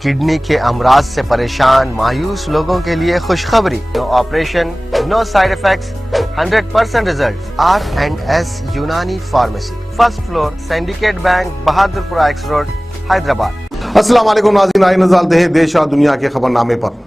Kidney के अमराज से परेशान मायूस लोगों के लिए खुशखबरी। No operation, no side effects, 100% result. R&S Unani pharmacy, first floor, syndicate bank, Bahadurpura X road, Hyderabad. अस्सलाम वालेकुम नाज़रीन, आइए नज़र डालते हैं देश और दुनिया के खबरनामे पर।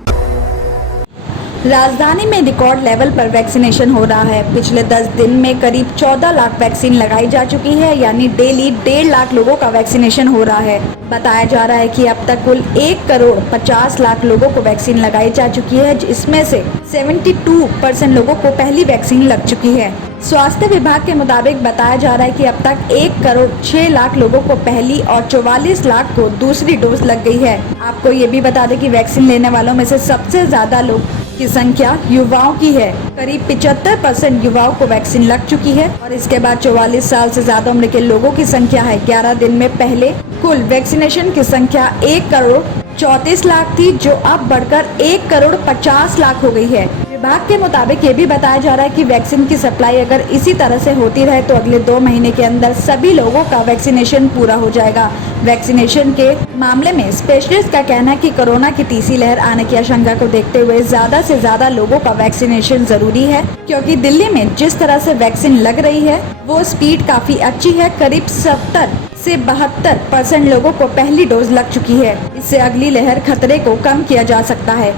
राजधानी में रिकॉर्ड लेवल पर वैक्सीनेशन हो रहा है। पिछले 10 दिन में करीब 14 लाख वैक्सीन लगाई जा चुकी है, यानी डेली 1.5 लाख लोगों का वैक्सीनेशन हो रहा है। बताया जा रहा है कि अब तक कुल 1 करोड़ 50 लाख लोगों को वैक्सीन लगाई जा चुकी है, जिसमें से 72% लोगों को पहली वैक्सीन लग चुकी है। स्वास्थ्य विभाग के मुताबिक बताया जा रहा है कि अब तक 1 करोड़ 6 लाख लोगों को पहली और 44 लाख को दूसरी डोज लग गई है। आपको ये भी बता दें कि वैक्सीन लेने वालों में से सबसे ज्यादा लोग की संख्या युवाओं की है। करीब 75% युवाओं को वैक्सीन लग चुकी है और इसके बाद 44 साल से ज्यादा उम्र के लोगों की संख्या है। 11 दिन में पहले कुल वैक्सीनेशन की संख्या 1 करोड़ 34 लाख थी, जो अब बढ़कर 1 करोड़ 50 लाख हो गई है। विभाग के मुताबिक ये भी बताया जा रहा है कि वैक्सीन की सप्लाई अगर इसी तरह से होती रहे तो अगले 2 महीने के अंदर सभी लोगों का वैक्सीनेशन पूरा हो जाएगा। वैक्सीनेशन के मामले में स्पेशलिस्ट का कहना है कि कोरोना की तीसरी लहर आने की आशंका को देखते हुए ज्यादा से ज्यादा लोगों का वैक्सीनेशन जरूरी है, क्योंकि दिल्ली में जिस तरह से वैक्सीन लग रही है वो स्पीड काफी अच्छी है। करीब 70 से 72% लोगों को पहली डोज लग चुकी है। इससे अगली लहर खतरे को कम किया जा सकता है।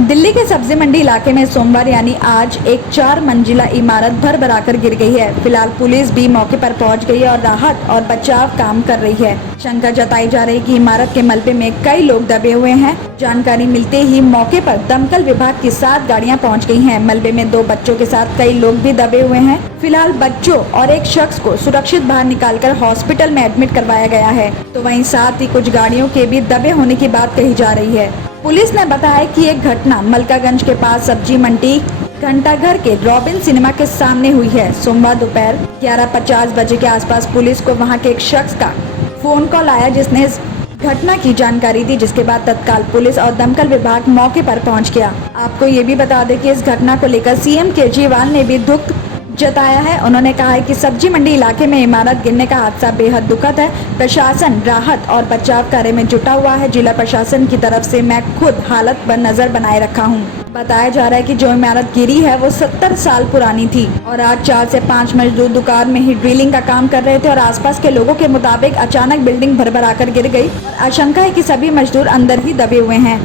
दिल्ली के सब्जी मंडी इलाके में सोमवार यानी आज एक 4 मंजिला इमारत भर-भराकर गिर गई है। फिलहाल पुलिस भी मौके पर पहुंच गई है और राहत और बचाव काम कर रही है। शंका जताई जा रही है कि इमारत के मलबे में कई लोग दबे हुए हैं। जानकारी मिलते ही मौके पर दमकल विभाग की 7 गाड़ियां पहुंच गई हैं। मलबे में 2 बच्चों के साथ कई लोग भी दबे हुए हैं। फिलहाल बच्चों और एक शख्स को सुरक्षित बाहर निकालकर हॉस्पिटल में एडमिट करवाया गया है, तो वहीं साथ ही कुछ गाड़ियों के भी दबे होने की बात कही जा रही है। पुलिस ने बताया कि एक घटना मलकागंज के पास सब्जी मंडी घंटाघर के रॉबिन सिनेमा के सामने हुई है। सोमवार दोपहर 11:50 बजे के आसपास पुलिस को वहां के एक शख्स का फोन कॉल आया, जिसने इस घटना की जानकारी दी, जिसके बाद तत्काल पुलिस और दमकल विभाग मौके पर पहुंच गया। आपको ये भी बता दें कि इस घटना को लेकर सीएम केजरीवाल ने भी दुख जताया है। उन्होंने कहा है कि सब्जी मंडी इलाके में इमारत गिरने का हादसा बेहद दुखद है। प्रशासन राहत और बचाव कार्य में जुटा हुआ है। जिला प्रशासन की तरफ से मैं खुद हालत पर नजर बनाए रखा हूं। बताया जा रहा है कि जो इमारत गिरी है वो 70 साल पुरानी थी और आज 4 से 5 मजदूर दुकान में ही ड्रिलिंग का काम कर रहे थे और आसपास के लोगों के मुताबिक अचानक बिल्डिंग भरभराकर गिर गई और आशंका है कि सभी मजदूर अंदर ही दबे हुए हैं।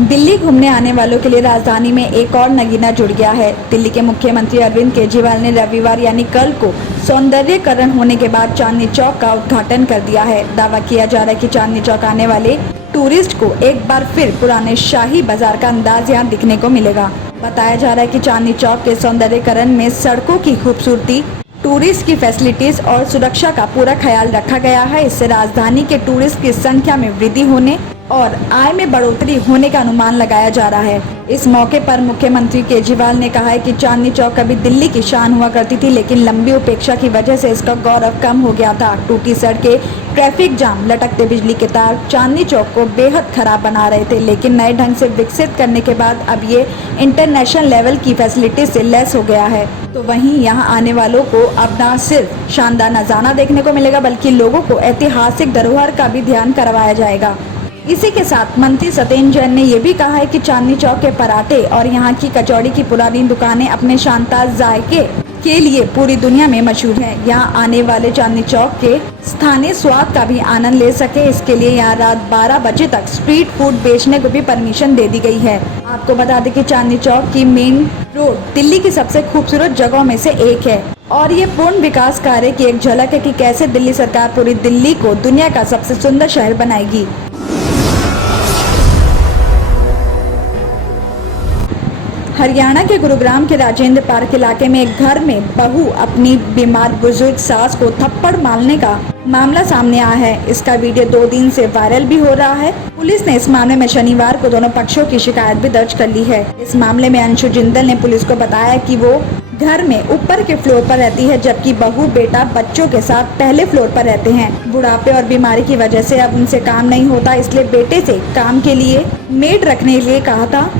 दिल्ली घूमने आने वालों के लिए राजधानी में एक और नगीना जुड़ गया है। दिल्ली के मुख्यमंत्री अरविंद केजरीवाल ने रविवार यानी कल को सौंदर्यीकरण होने के बाद चांदनी चौक का उद्घाटन कर दिया है। दावा किया जा रहा है कि चांदनी चौक आने वाले टूरिस्ट को एक बार फिर पुराने शाही बाजार का अंदाज यहाँ दिखने को मिलेगा। बताया जा रहा है कि चांदनी चौक के सौंदर्यीकरण में सड़कों की खूबसूरती, टूरिस्ट की फैसिलिटीज और सुरक्षा का पूरा ख्याल रखा गया है। इससे राजधानी के टूरिस्ट की संख्या में वृद्धि होने और आय में बढ़ोतरी होने का अनुमान लगाया जा रहा है। इस मौके पर मुख्यमंत्री केजरीवाल ने कहा है कि चांदनी चौक कभी दिल्ली की शान हुआ करती थी, लेकिन लंबी उपेक्षा की वजह से इसका गौरव कम हो गया था। टूटी सड़कें, ट्रैफिक जाम, लटकते बिजली के तार चांदनी चौक को बेहद खराब बना रहे थे, लेकिन नए ढंग से विकसित करने के बाद अब ये इंटरनेशनल लेवल की फैसिलिटी से लैस हो गया है। तो वहीं यहाँ आने वालों को अब न सिर्फ शानदार नजारा देखने को मिलेगा, बल्कि लोगों को ऐतिहासिक धरोहर का भी ध्यान करवाया जाएगा। इसी के साथ मंत्री सत्येंद्र जैन ने यह भी कहा है कि चांदनी चौक के पराठे और यहाँ की कचौड़ी की पुरानी दुकानें अपने शानदार जायके के लिए पूरी दुनिया में मशहूर है। यहाँ आने वाले चांदनी चौक के स्थानीय स्वाद का भी आनंद ले सके, इसके लिए यहाँ रात 12 बजे तक स्ट्रीट फूड बेचने को भी परमिशन दे दी गई है। आपको बता दें कि चांदनी चौक की मेन रोड दिल्ली की सबसे खूबसूरत जगहों में से एक है और ये पूर्ण विकास कार्य की एक झलक है कि कैसे दिल्ली सरकार पूरी दिल्ली को दुनिया का सबसे सुंदर शहर बनाएगी। हरियाणा के गुरुग्राम के राजेंद्र पार्क इलाके में एक घर में बहू अपनी बीमार बुजुर्ग सास को थप्पड़ मारने का मामला सामने आया है। इसका वीडियो 2 दिन से वायरल भी हो रहा है। पुलिस ने इस मामले में शनिवार को दोनों पक्षों की शिकायत भी दर्ज कर ली है। इस मामले में अंशु जिंदल ने पुलिस को बताया कि वो घर में ऊपर के फ्लोर पर रहती है, जबकि बहू बेटा बच्चों के साथ पहले फ्लोर पर रहते हैं। बुढ़ापे और बीमारी की वजह से अब उनसे काम नहीं होता, इसलिए बेटे से काम के लिए मेड रखने के लिए कहा था।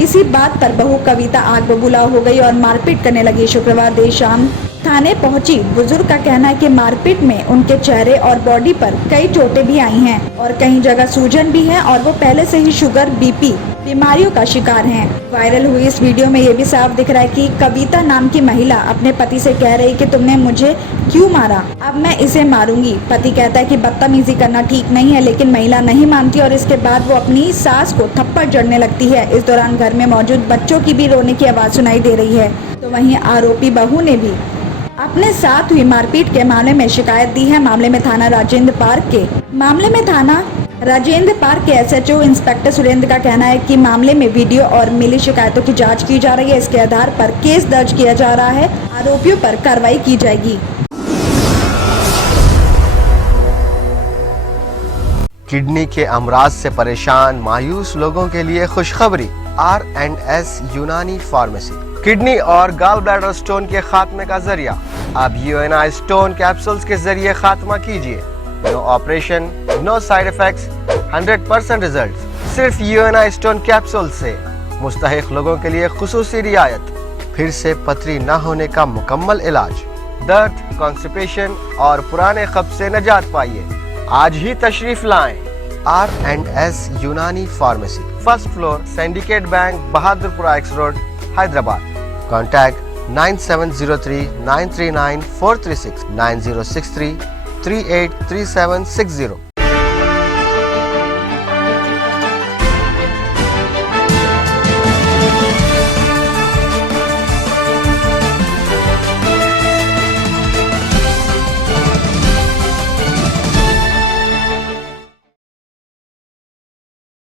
इसी बात पर बहू कविता आग बबूला हो गई और मारपीट करने लगी। शुक्रवार देर शाम थाने पहुंची बुजुर्ग का कहना है कि मारपीट में उनके चेहरे और बॉडी पर कई चोटें भी आई हैं और कई जगह सूजन भी है और वो पहले से ही शुगर बीपी बीमारियों का शिकार हैं। वायरल हुई इस वीडियो में ये भी साफ दिख रहा है कि कविता नाम की महिला अपने पति से कह रही कि तुमने मुझे क्यों मारा, अब मैं इसे मारूंगी। पति कहता है कि बदतमीजी करना ठीक नहीं है, लेकिन महिला नहीं मानती और इसके बाद वो अपनी सास को थप्पड़ जड़ने लगती है। इस दौरान घर में मौजूद बच्चों की भी रोने की आवाज सुनाई दे रही है। तो वहीं आरोपी बहू ने भी अपने साथ हुई मारपीट के मामले में शिकायत दी है। मामले में थाना राजेंद्र पार्क के एसएचओ इंस्पेक्टर सुरेंद्र का कहना है कि मामले में वीडियो और मिली शिकायतों की जांच की जा रही है। इसके आधार पर केस दर्ज किया जा रहा है, आरोपियों पर कार्रवाई की जाएगी। किडनी के अमराज से परेशान मायूस लोगों के लिए खुशखबरी। R&S यूनानी फार्मेसी किडनी और गॉल ब्लैडर स्टोन के खात्मे का जरिया। अब UNI स्टोन कैप्सूल्स के जरिए खात्मा कीजिए। No operation, no side effects, 100% result. सिर्फ UNI स्टोन कैप्सूल से मुस्तहिक लोगों के लिए खुसूसी रियायत। फिर से पथरी न होने का मुकम्मल इलाज। दर्द, कॉन्स्टिपेशन और पुराने कब्ज से निजात पाइए। आज ही तशरीफ लाएं। R&S Unani pharmacy, first floor, syndicate bank, Bahadurpura X road, Hyderabad. Contact 9703 939 436 9063 383760।